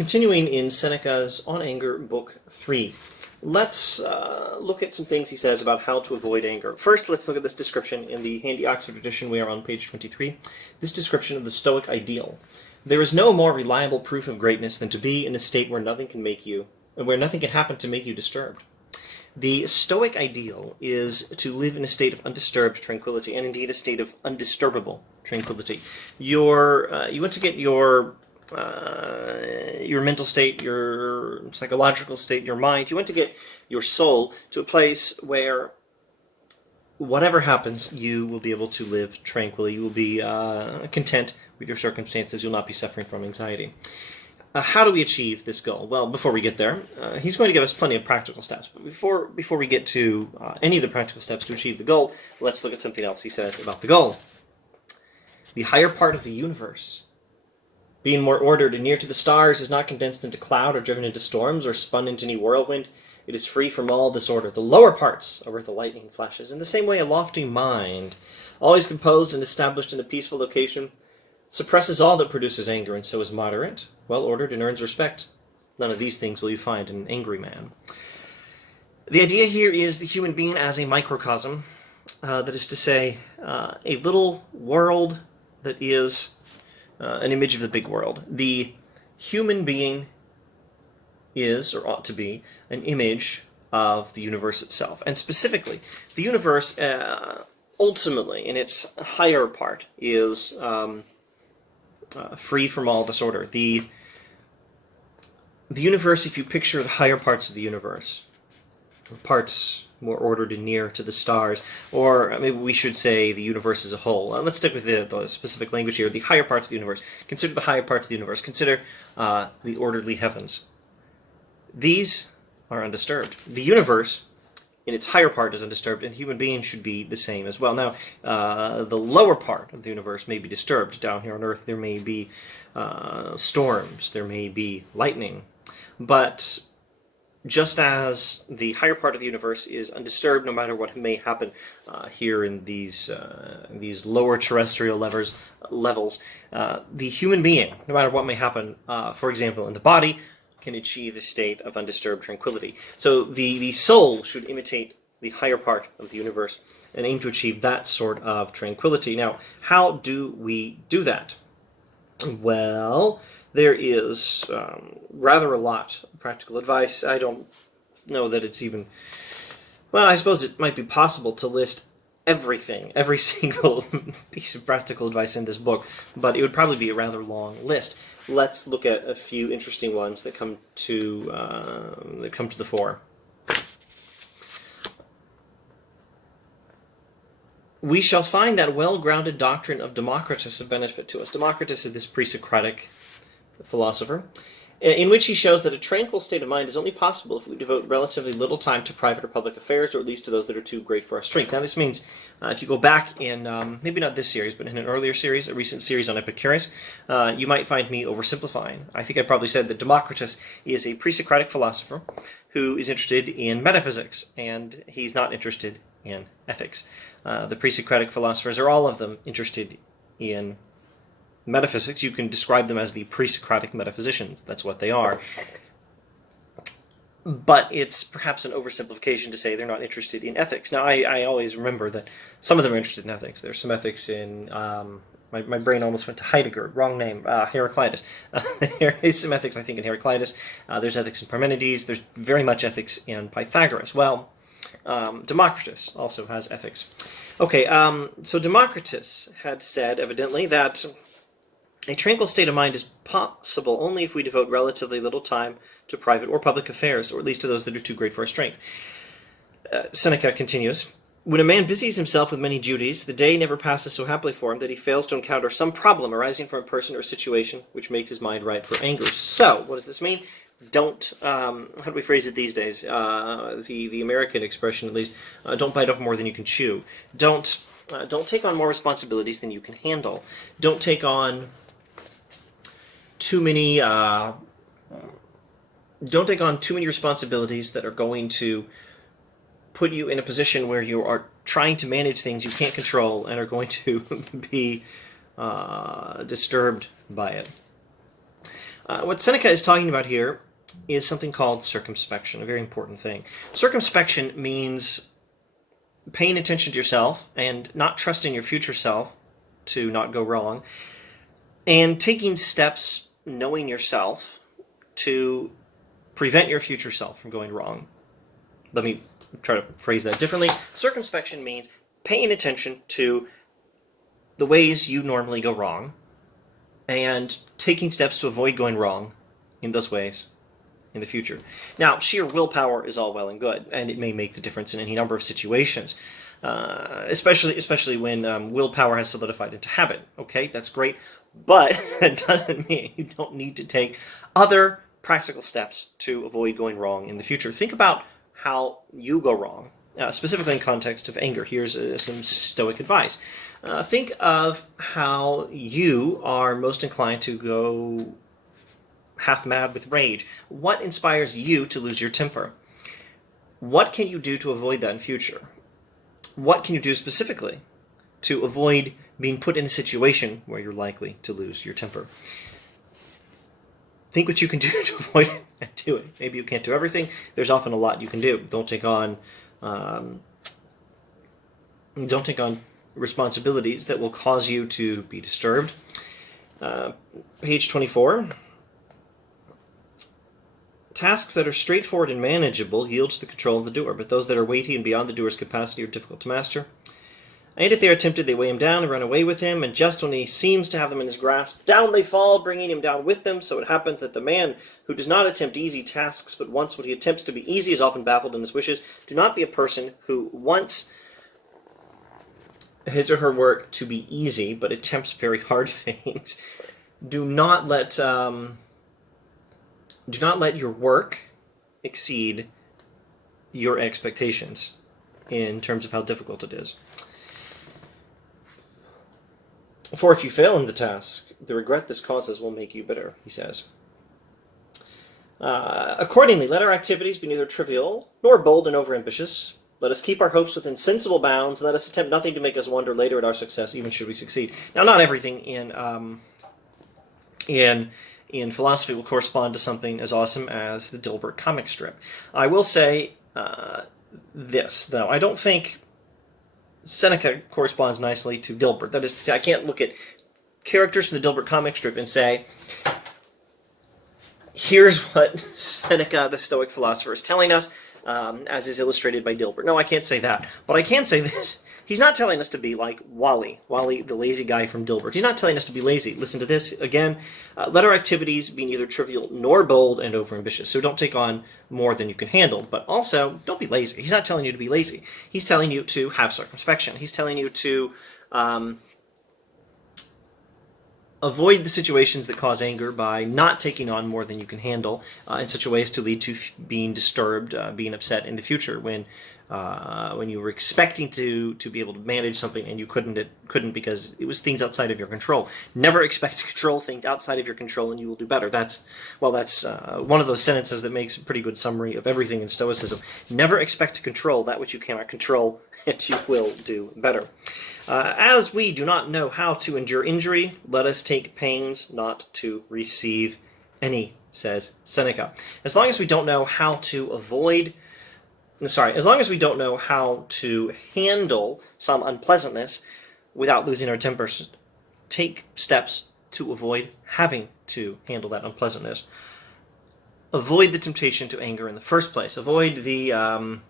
Continuing in Seneca's On Anger, Book 3. Let's look at some things he says about how to avoid anger. First, let's look at this description in the handy Oxford edition. We are on page 23. This description of the Stoic ideal. There is no more reliable proof of greatness than to be in a state where nothing can happen to make you disturbed. The Stoic ideal is to live in a state of undisturbed tranquility, and indeed a state of undisturbable tranquility. You want to get your mental state, your psychological state, your mind. You want to get your soul to a place where whatever happens, you will be able to live tranquilly. You will be content with your circumstances. You'll not be suffering from anxiety. How do we achieve this goal? Well, before we get there, he's going to give us plenty of practical steps. But before we get to any of the practical steps to achieve the goal, let's look at something else he says about the goal. The higher part of the universe, being more ordered and near to the stars, is not condensed into cloud or driven into storms or spun into any whirlwind. It is free from all disorder. The lower parts are where the lightning flashes. In the same way, a lofty mind, always composed and established in a peaceful location, suppresses all that produces anger, and so is moderate, well-ordered, and earns respect. None of these things will you find in an angry man. The idea here is the human being as a microcosm, that is to say, a little world that is an image of the big world. The human being is, or ought to be, an image of the universe itself. And specifically, the universe, ultimately, in its higher part, is free from all disorder. The universe, if you picture the higher parts of the universe, parts more ordered and near to the stars, or maybe we should say the universe as a whole. Let's stick with the specific language here. The higher parts of the universe. Consider the higher parts of the universe. Consider the orderly heavens. These are undisturbed. The universe, in its higher part, is undisturbed, and human beings should be the same as well. Now, the lower part of the universe may be disturbed. Down here on Earth, there may be storms, there may be lightning, but just as the higher part of the universe is undisturbed, no matter what may happen here in these lower terrestrial levels, the human being, no matter what may happen, for example, in the body, can achieve a state of undisturbed tranquility. So the soul should imitate the higher part of the universe and aim to achieve that sort of tranquility. Now, how do we do that? Well, there is rather a lot of practical advice. I don't know that it's even... Well, I suppose it might be possible to list everything, every single piece of practical advice in this book, but it would probably be a rather long list. Let's look at a few interesting ones that come to the fore. We shall find that well-grounded doctrine of Democritus of benefit to us. Democritus is this pre-Socratic philosopher, in which he shows that a tranquil state of mind is only possible if we devote relatively little time to private or public affairs, or at least to those that are too great for our strength. Now, this means, if you go back in, maybe not this series, but in an earlier series, a recent series on Epicurus, you might find me oversimplifying. I think I probably said that Democritus is a pre-Socratic philosopher who is interested in metaphysics, and he's not interested in ethics. The pre-Socratic philosophers are all of them interested in metaphysics. You can describe them as the pre-Socratic metaphysicians. That's what they are. But it's perhaps an oversimplification to say they're not interested in ethics. Now, I always remember that some of them are interested in ethics. There's some ethics in... my brain almost went to Heidegger. Wrong name. Heraclitus. There is some ethics, I think, in Heraclitus. There's ethics in Parmenides. There's very much ethics in Pythagoras. Well, Democritus also has ethics. Okay, so Democritus had said, evidently, that a tranquil state of mind is possible only if we devote relatively little time to private or public affairs, or at least to those that are too great for our strength. Seneca continues, when a man busies himself with many duties, the day never passes so happily for him that he fails to encounter some problem arising from a person or situation which makes his mind ripe for anger. So, what does this mean? Don't, how do we phrase it these days? The American expression, at least, don't bite off more than you can chew. Don't take on more responsibilities than you can handle. Don't take on too many responsibilities that are going to put you in a position where you are trying to manage things you can't control and are going to be disturbed by it. What Seneca is talking about here is something called circumspection, a very important thing. Circumspection means paying attention to yourself and not trusting your future self to not go wrong, and taking steps, knowing yourself, to prevent your future self from going wrong. Let me try to phrase that differently. Circumspection means paying attention to the ways you normally go wrong and taking steps to avoid going wrong in those ways in the future. Now, sheer willpower is all well and good, and it may make the difference in any number of situations, especially when willpower has solidified into habit. Okay, that's great, but that doesn't mean you don't need to take other practical steps to avoid going wrong in the future. Think about how you go wrong, specifically in context of anger. Here's some Stoic advice. Think of how you are most inclined to go half mad with rage. What inspires you to lose your temper? What can you do to avoid that in future? What can you do specifically to avoid being put in a situation where you're likely to lose your temper? Think what you can do to avoid it and do it. Maybe you can't do everything. There's often a lot you can do. Don't take on responsibilities that will cause you to be disturbed. Page 24. Tasks that are straightforward and manageable yield to the control of the doer, but those that are weighty and beyond the doer's capacity are difficult to master. And if they are tempted, they weigh him down and run away with him, and just when he seems to have them in his grasp, down they fall, bringing him down with them. So it happens that the man who does not attempt easy tasks, but wants what he attempts to be easy, is often baffled in his wishes. Do not be a person who wants his or her work to be easy, but attempts very hard things. Do not let your work exceed your expectations in terms of how difficult it is. For if you fail in the task, the regret this causes will make you bitter, he says. Accordingly, let our activities be neither trivial nor bold and overambitious. Let us keep our hopes within sensible bounds. Let us attempt nothing to make us wonder later at our success, even should we succeed. Now, not everything in philosophy will correspond to something as awesome as the Dilbert comic strip. I will say this, though. I don't think Seneca corresponds nicely to Dilbert. That is to say, I can't look at characters from the Dilbert comic strip and say, here's what Seneca, the Stoic philosopher, is telling us, as is illustrated by Dilbert. No, I can't say that. But I can say this. He's not telling us to be like Wally, the lazy guy from Dilbert. He's not telling us to be lazy. Listen to this again. Let our activities be neither trivial nor bold and overambitious. So don't take on more than you can handle. But also, don't be lazy. He's not telling you to be lazy. He's telling you to have circumspection. He's telling you to avoid the situations that cause anger by not taking on more than you can handle in such a way as to lead to being disturbed, being upset in the future when you were expecting to be able to manage something and you couldn't because it was things outside of your control. Never expect to control things outside of your control and you will do better. That's one of those sentences that makes a pretty good summary of everything in Stoicism. Never expect to control that which you cannot control and you will do better. As we do not know how to endure injury, let us take pains not to receive any, says Seneca. As long as we don't know how to as long as we don't know how to handle some unpleasantness without losing our tempers, take steps to avoid having to handle that unpleasantness. Avoid the temptation to anger in the first place. Avoid even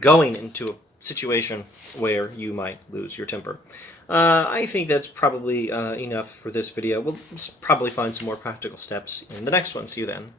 going into a situation where you might lose your temper. I think that's probably enough for this video. We'll probably find some more practical steps in the next one. See you then.